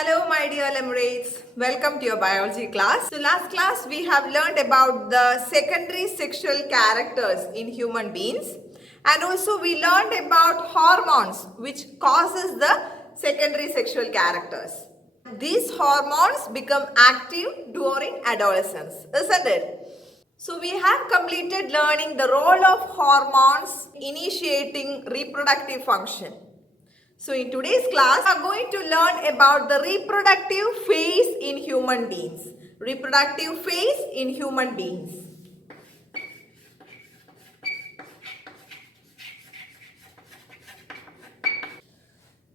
Hello, my dear Lemurates. Welcome to your biology class. So, last class we have learned about the secondary sexual characters in human beings, and also we learned about hormones which causes the secondary sexual characters. These hormones become active during adolescence, isn't it? So, we have completed learning the role of hormones initiating reproductive function. So in today's class, we are going to learn about the reproductive phase in human beings. Reproductive phase in human beings.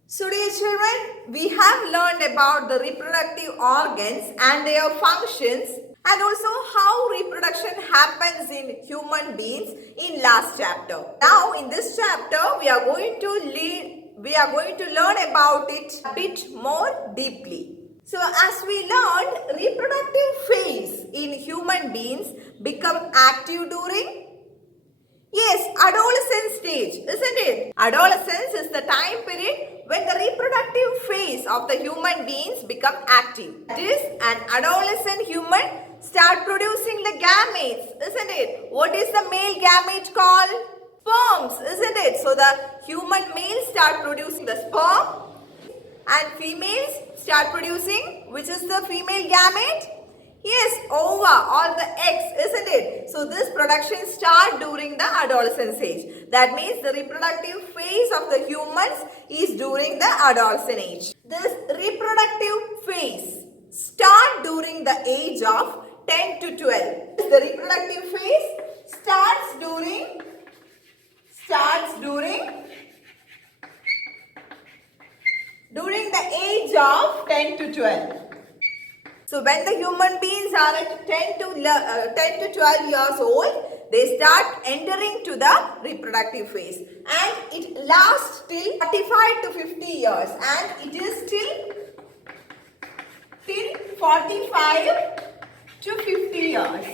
So dear children, we have learned about the reproductive organs and their functions and also how reproduction happens in human beings in last chapter. Now in this chapter, we are going to learn about it a bit more deeply. So as we learned, reproductive phase in human beings become active during adolescence stage, isn't it? Adolescence is the time period when the reproductive phase of the human beings become active. That is, an adolescent human start producing the gametes, isn't it? What is the male gamete called? Sperms, isn't it? So the human males start producing the sperm and females start producing, which is the female gamete? Yes, ova or the eggs, isn't it? So this production starts during the adolescence age. That means the reproductive phase of the humans is during the adolescent age. This reproductive phase starts during the age of 10 to 12. The reproductive phase starts during the age of 10 to 12. So when the human beings are at 10 to 12 years old, they start entering to the reproductive phase, and it lasts till 45 to 50 years, and it is till 45 to 50 years.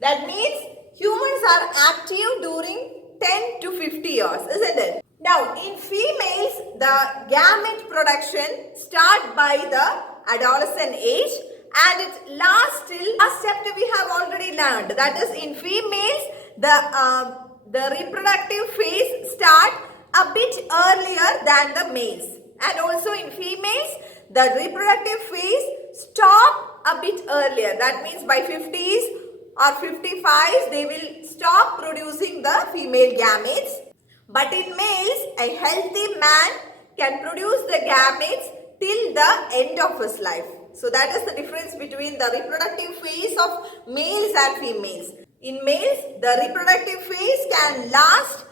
That means humans are active during 10 to 50 years, isn't it? Now, in females, the gamete production starts by the adolescent age and it lasts till last chapter we have already learned. That is, in females, the reproductive phase starts a bit earlier than the males. And also in females, the reproductive phase stops a bit earlier. That means by 50s or 55s, they will stop producing the female gametes. But in males, a healthy man can produce the gametes till the end of his life. So that is the difference between the reproductive phase of males and females. In males, the reproductive phase can last,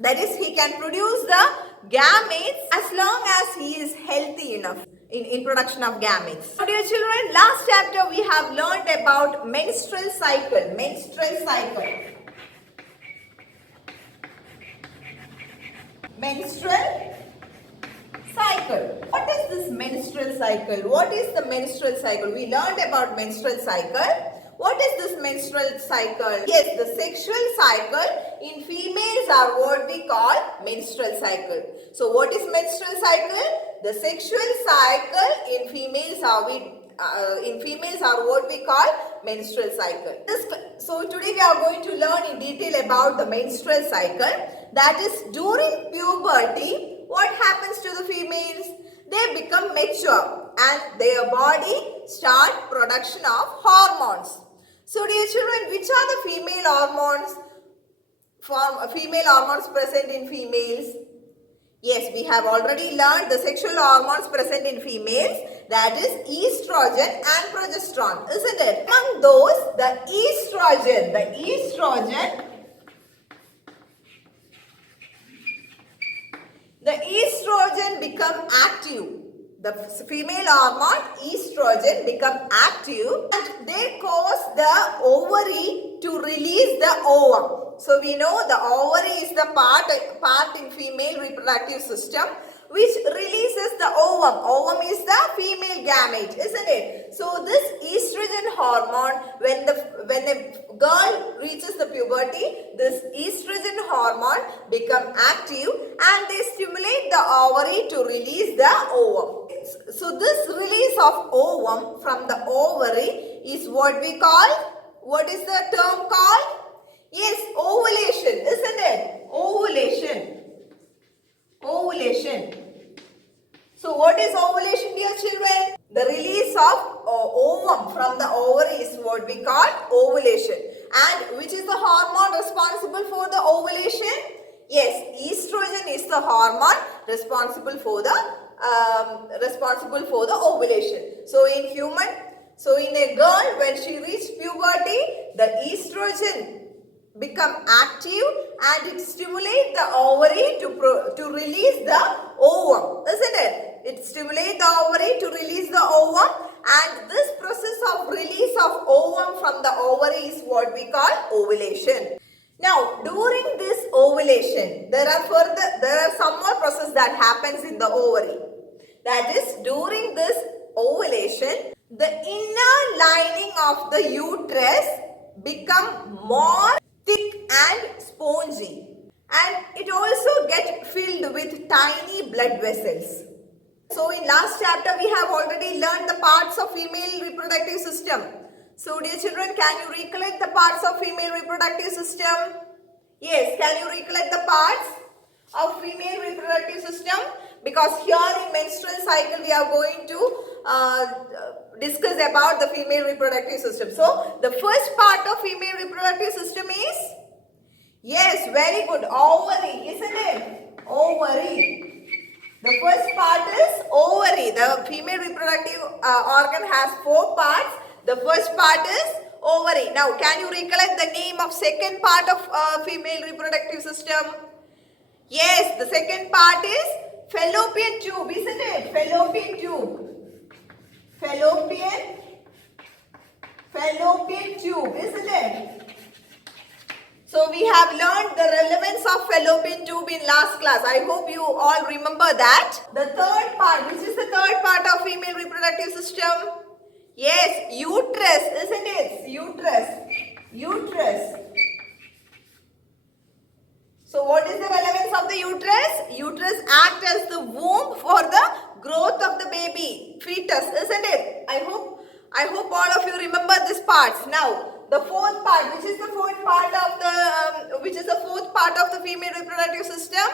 that is, he can produce the gametes as long as he is healthy enough in production of gametes. So dear children, last chapter we have learned about menstrual cycle. Menstrual cycle. What is this menstrual cycle? What is the menstrual cycle? We learned about menstrual cycle. What is this menstrual cycle? Yes, the sexual cycle in females are what we call menstrual cycle. So what is menstrual cycle? The sexual cycle in females are what we call menstrual cycle. So today we are going to learn in detail about the menstrual cycle. That is, during puberty, what happens to the females? They become mature and their body start production of hormones. So dear children, which are the female hormones present in females? Yes, we have already learned the sexual hormones present in females, that is estrogen and progesterone, isn't it? Among those, the estrogen become active. The female hormone estrogen become active and they cause the ovary to release the ovum. So we know the ovary is the part in female reproductive system. which releases the ovum. Ovum is the female gamete, isn't it? So this estrogen hormone, when a girl reaches the puberty, this estrogen hormone become active and they stimulate the ovary to release the ovum. So this release of ovum from the ovary is what we call, what is the term called? Yes, ovulation, isn't it? Ovulation. Ovulation. So what is ovulation, dear children? The release of ovum from the ovary is what we call ovulation. And which is the hormone responsible for the ovulation? Yes, estrogen is the hormone responsible for the ovulation. So in a girl, when she reaches puberty, the estrogen become active and it stimulates the ovary to release the ovum, isn't it? It stimulates the ovary to release the ovum, and this process of release of ovum from the ovary is what we call ovulation. Now, during this ovulation, there are some more process that happens in the ovary. That is, during this ovulation, the inner lining of the uterus become more thick and spongy, and it also gets filled with tiny blood vessels. So in last chapter we have already learned the parts of female reproductive system. So dear children, can you recollect the parts of female reproductive system? Yes, can you recollect the parts of female reproductive system? Because here in menstrual cycle we are going to discuss about the female reproductive system. So the first part of female reproductive system is, yes, very good, ovary, isn't it? Ovary. The first part is ovary. The female reproductive organ has 4 parts. The first part is ovary. Now, can you recollect the name of second part of female reproductive system? Yes, the second part is fallopian tube, isn't it? Fallopian tube. Fallopian tube, isn't it? So we have learned the relevance of fallopian tube in last class. I hope you all remember that. The third part, which is the third part of female reproductive system? Yes, uterus, isn't it? Uterus. So what is the relevance of the uterus? Uterus acts as the womb for the growth of the baby, fetus, isn't it? I hope all of you remember these parts. Now, the fourth part, which is the fourth part of the female reproductive system?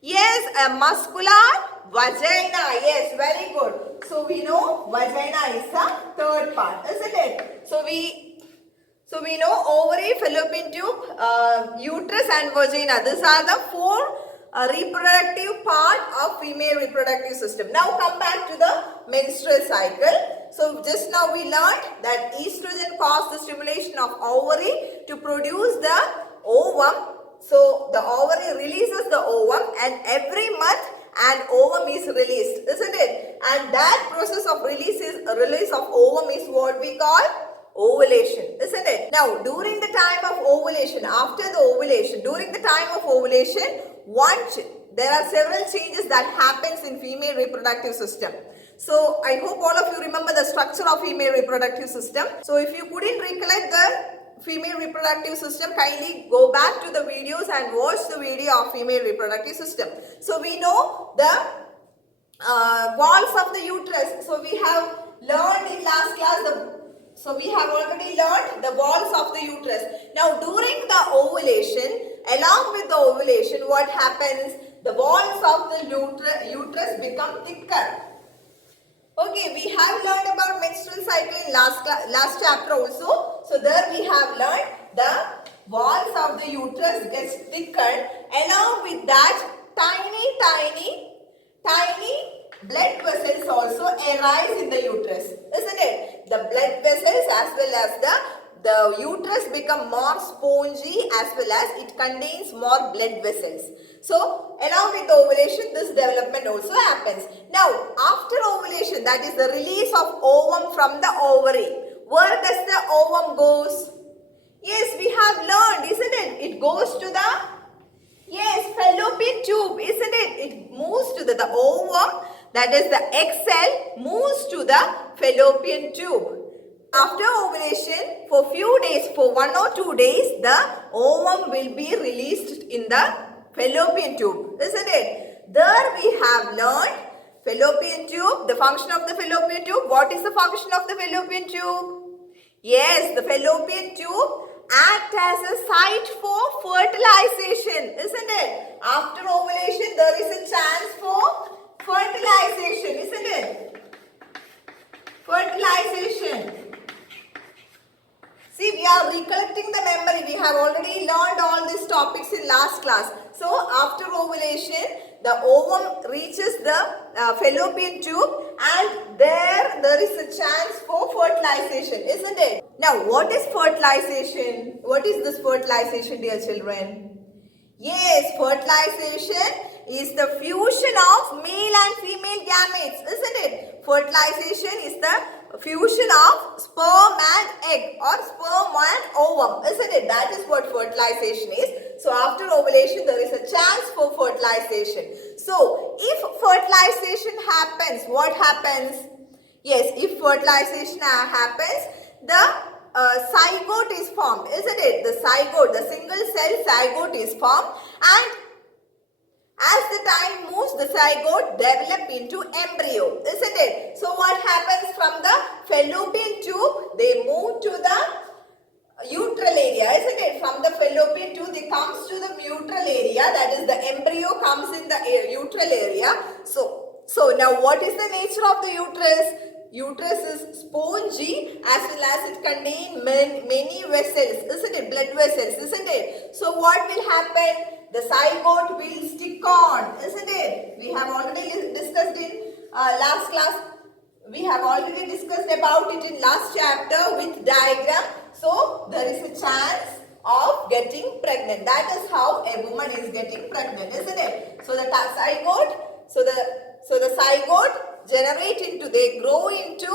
Yes, a muscular vagina. Yes, very good. So we know vagina is the third part, isn't it? So we know ovary, fallopian tube, uterus and vagina. These are the 4 reproductive part of female reproductive system. Now come back to the menstrual cycle. So just now we learned that estrogen causes the stimulation of ovary to produce the ovum. So the ovary releases the ovum, and every month an ovum is released, isn't it? And that process of release of ovum is what we call ovulation, isn't it? Now, during the time of ovulation, after the ovulation, during the time of ovulation, there are several changes that happens in female reproductive system. So, I hope all of you remember the structure of female reproductive system. So, if you couldn't recollect the female reproductive system, kindly go back to the videos and watch the video of female reproductive system. So, we know the walls of the uterus. So, we have learned in last class we have already learned the walls of the uterus. Now, during the ovulation, along with the ovulation, what happens? The walls of the uterus become thicker. Okay, we have learned about menstrual cycle in last chapter also. So, there we have learned the walls of the uterus gets thicker. Along with that, tiny blood vessels also arise in the uterus, isn't it? The blood vessels as well as the uterus become more spongy, as well as it contains more blood vessels. So, along with the ovulation, this development also happens. Now, after ovulation, that is the release of ovum from the ovary, where does the ovum goes? Yes, we have learned, isn't it? It goes to the Yes, fallopian tube, isn't it? It moves to the ovum, that is the egg cell, moves to the fallopian tube. After ovulation, for few days, for 1 or 2 days, the ovum will be released in the fallopian tube, isn't it? There we have learned fallopian tube, the function of the fallopian tube. What is the function of the fallopian tube? Yes, the fallopian tube act as a site for fertilization, isn't it? After ovulation, there is a chance for fertilization, isn't it? Fertilization. See, we are recollecting the memory. We have already learned all these topics in last class. So, after ovulation, the ovum reaches the fallopian tube and there is a chance for fertilization, isn't it? Now, what is fertilization? What is this fertilization, dear children? Yes, fertilization is the fusion of male and female gametes, isn't it? Fertilization is the fusion of sperm and egg or sperm and ovum, isn't it? That is what fertilization is. So after ovulation, there is a chance for fertilization. So if fertilization happens, what happens? Yes, if fertilization happens, the zygote is formed, isn't it? The zygote, the single cell zygote is formed, and as the time moves, the zygote develop into embryo, isn't it? So what happens from the fallopian tube? They move to the uteral area, isn't it? From the fallopian tube, they comes to the uteral area. That is, the embryo comes in the uteral area. So now what is the nature of the uterus? Uterus is spongy as well as it contains many vessels, isn't it? Blood vessels, isn't it? So what will happen? The zygote will stick on, isn't it? We have already discussed in last class. We have already discussed about it in last chapter with diagram. So there is a chance of getting pregnant. That is how a woman is getting pregnant, isn't it? So the zygote, so the zygote they grow into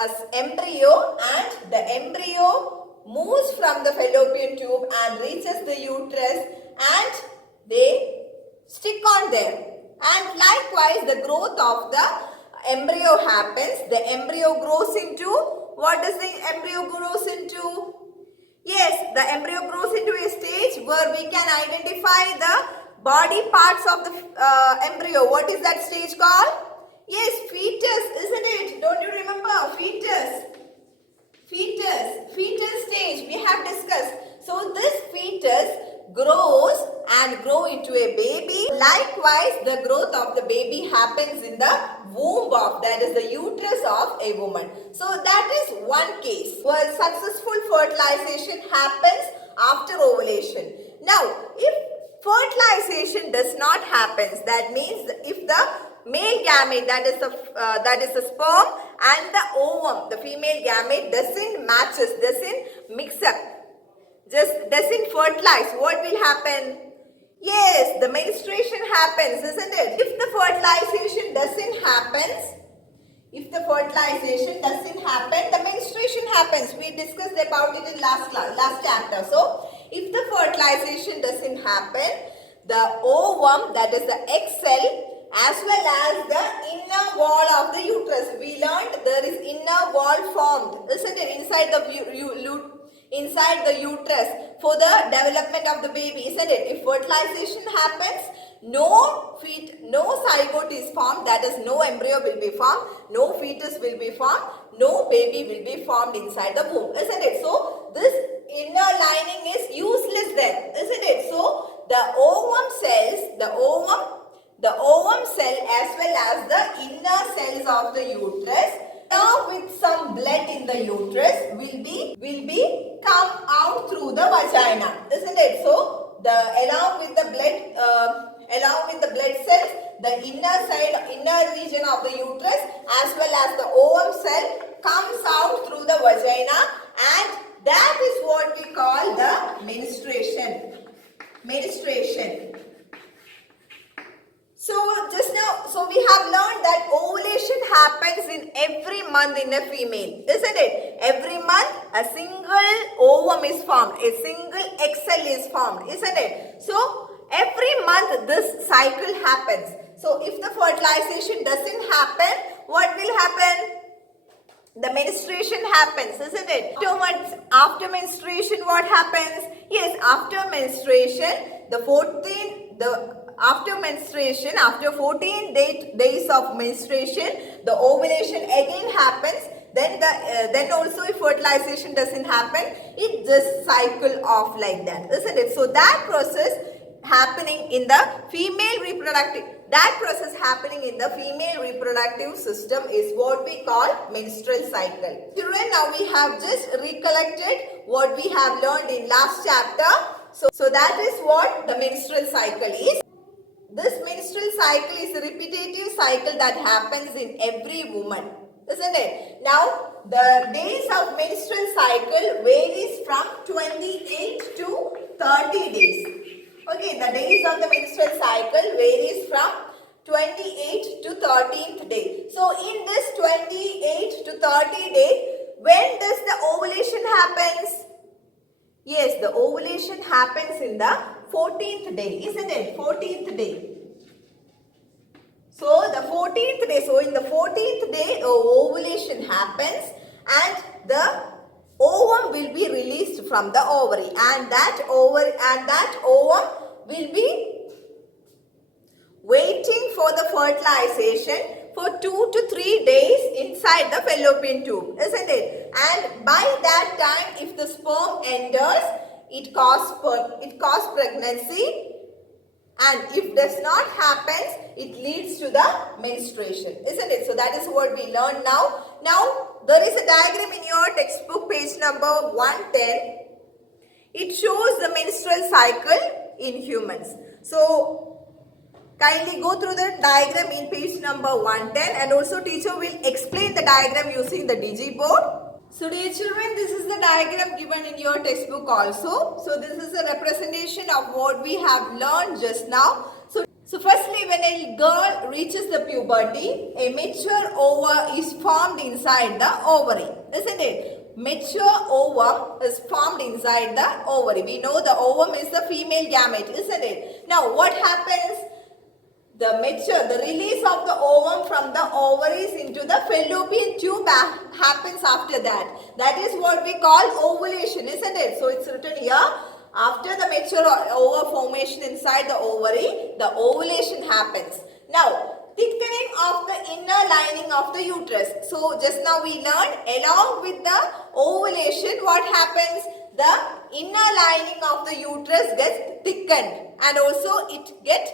as embryo, and the embryo moves from the fallopian tube and reaches the uterus, and they stick on there. And likewise, the growth of the embryo happens. The embryo grows into, what does the embryo grows into? Yes, the embryo grows into a stage where we can identify the body parts of the embryo. What is that stage called? Yes, fetus, isn't it? Don't you remember? Fetus stage we have discussed. So this fetus grows and grow into a baby. Likewise, the growth of the baby happens in the womb of, that is the uterus of a woman. So that is one case where successful fertilization happens after ovulation. Now, if fertilization does not happen, that means if the male gamete, that is the sperm, and the ovum, the female gamete, doesn't mix up, just doesn't fertilize, what will happen? Yes, the menstruation happens, isn't it? If the fertilization doesn't happen, the menstruation happens. We discussed about it in last chapter. So, if the fertilization doesn't happen, the ovum, that is the egg cell, as well as the inner wall of the uterus. We learned there is inner wall formed, isn't it? Inside the uterus for the development of the baby, isn't it? If fertilization happens, no zygote is formed, that is, no embryo will be formed, no fetus will be formed, no baby will be formed inside the womb, isn't it? So this inner lining is useless then, isn't it? So the ovum cell as well as the inner cells of the uterus, along with some blood in the uterus, will be come out through the vagina, isn't it? So along with the blood cells, the inner region of the uterus as well as the ovum cell comes out through the vagina, and that is what we call the menstruation. So we have learned that ovulation happens in every month in a female, isn't it? Every month a single ovum is formed, a single egg cell is formed, isn't it? So Every month this cycle happens. So if the fertilization doesn't happen, what will happen? The menstruation happens, isn't it? After menstruation, what happens? Yes, after menstruation, after 14 days of menstruation, the ovulation again happens. Then also if fertilization doesn't happen, it just cycle off like that, isn't it? So that process happening in the female reproductive system is what we call menstrual cycle. Children, now we have just recollected what we have learned in last chapter. So that is what the menstrual cycle is. This menstrual cycle is a repetitive cycle that happens in every woman, isn't it? Now, the days of menstrual cycle varies from 28 to 30 days. Okay, the days of the menstrual cycle varies from 28 to 13th day. So, in this 28 to 30 day, when does the ovulation happens? Yes, the ovulation happens in the 14th day, isn't it? 14th day. So, the 14th day, so in the 14th day, ovulation happens and the ovum will be released from the ovary, and that ovum will be waiting for the fertilization for 2 to 3 days inside the fallopian tube, isn't it? And by that time, if the sperm enters, it causes pregnancy, and if does not happens, it leads to the menstruation, isn't it? So that is what we learn now. Now, there is a diagram in your textbook, page number 110. It shows the menstrual cycle in humans. So, kindly go through the diagram in page number 110, and also teacher will explain the diagram using the digiboard. So dear children, this is the diagram given in your textbook also. So this is a representation of what we have learned just now. So firstly, when a girl reaches the puberty, a mature ovum is formed inside the ovary, isn't it? Mature ovum is formed inside the ovary. We know the ovum is the female gamete, isn't it? Now what happens? The release of the ovum from the ovaries into the fallopian tube happens after that. That is what we call ovulation, isn't it? So it's written here, after the mature ova formation inside the ovary, the ovulation happens. Now, thickening of the inner lining of the uterus. So just now we learned, along with the ovulation, what happens? The inner lining of the uterus gets thickened, and also it gets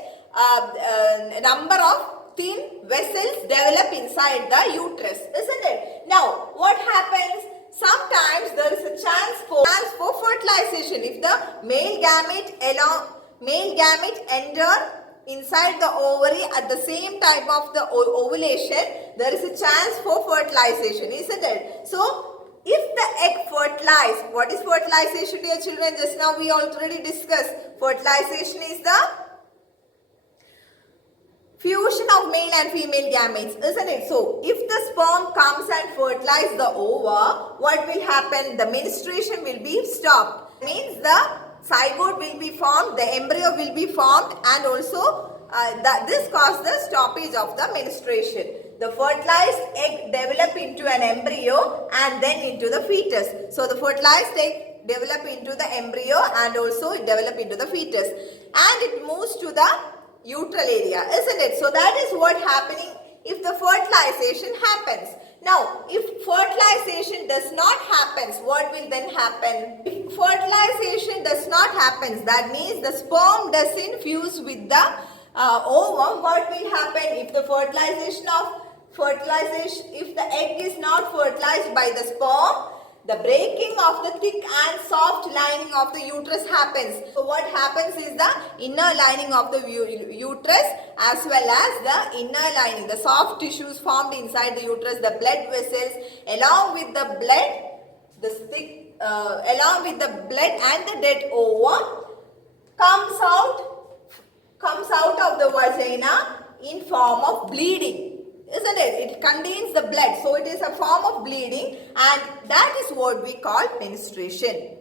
number of thin vessels develop inside the uterus, isn't it? Now, what happens? Sometimes there is a chance for fertilization. If the male gamete enter inside the ovary at the same time of the ovulation, there is a chance for fertilization, isn't it? So, if the egg fertilized, what is fertilization, dear children? Just now we already discussed. Fertilization is the fusion of male and female gametes, isn't it? So, if the sperm comes and fertilizes the ova, what will happen? The menstruation will be stopped. Means the zygote will be formed, the embryo will be formed, and also this causes the stoppage of the menstruation. The fertilized egg develop into an embryo and then into the fetus. So, the fertilized egg develop into the embryo and also it develop into the fetus, and it moves to the uteral area, isn't it? So that is what happening if the fertilization happens. Now, if fertilization does not happen, what will then happen? If fertilization does not happen, that means the sperm doesn't fuse with the ovum. What will happen if the if the egg is not fertilized by the sperm? The breaking of the thick and soft lining of the uterus happens. So what happens is the inner lining of the uterus as well as the inner lining, the soft tissues formed inside the uterus, the blood vessels, along with the blood and the dead ovum comes out of the vagina in form of bleeding. Isn't it? It contains the blood. So it is a form of bleeding, and that is what we call menstruation.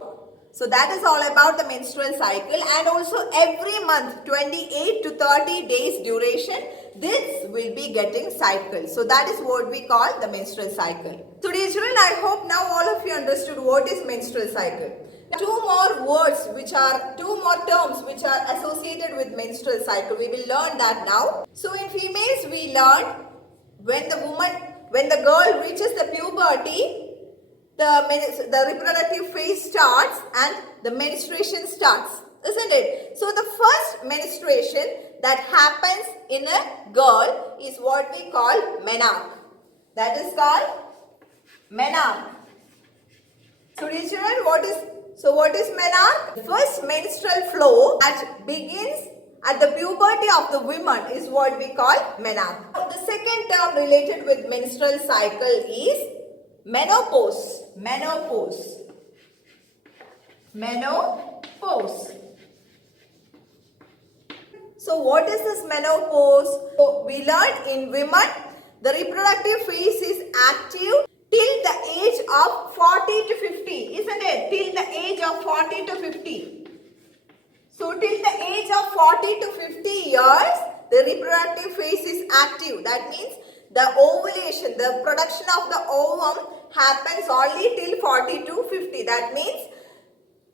So that is all about the menstrual cycle, and also every month 28 to 30 days duration this will be getting cycle. So that is what we call the menstrual cycle. So dear children, I hope now all of you understood what is menstrual cycle. Two more words which are, two more terms which are associated with menstrual cycle. We will learn that now. So in females we learn when the girl reaches the puberty, the reproductive phase starts and the menstruation starts, isn't it? So the first menstruation that happens in a girl is what we call menarche. That is called menarche. So dear children, what is menarche? The first menstrual flow that begins at the puberty of the woman is what we call menarche. The second term related with menstrual cycle is menopause. Menopause. Menopause. So what is this menopause? So we learned in women the reproductive phase is active till the age of 40 to 50, isn't it? Till the age of 40 to 50. So till the age of 40 to 50 years, the reproductive phase is active. That means the ovulation, the production of the ovum happens only till 40 to 50. That means,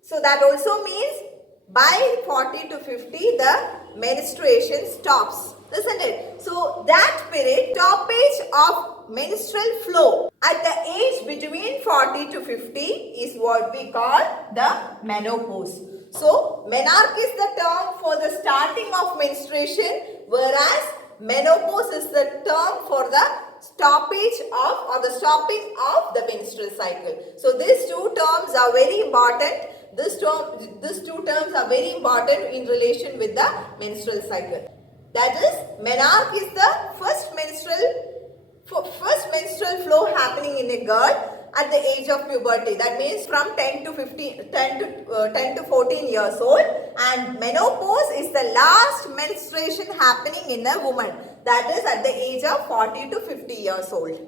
so that also means by 40 to 50 the menstruation stops, isn't it? So that period, stoppage of menstrual flow at the age between 40 to 50 is what we call the menopause. So menarche is the term for the starting of menstruation, whereas menopause is the term for the stoppage of or the stopping of the menstrual cycle. So these two terms are very important. These two terms are very important in relation with the menstrual cycle. That is, menarche is the first menstrual flow happening in a girl at the age of puberty. That means from 10 to 14 years old, and menopause is the last menstruation happening in a woman. That is at the age of 40 to 50 years old.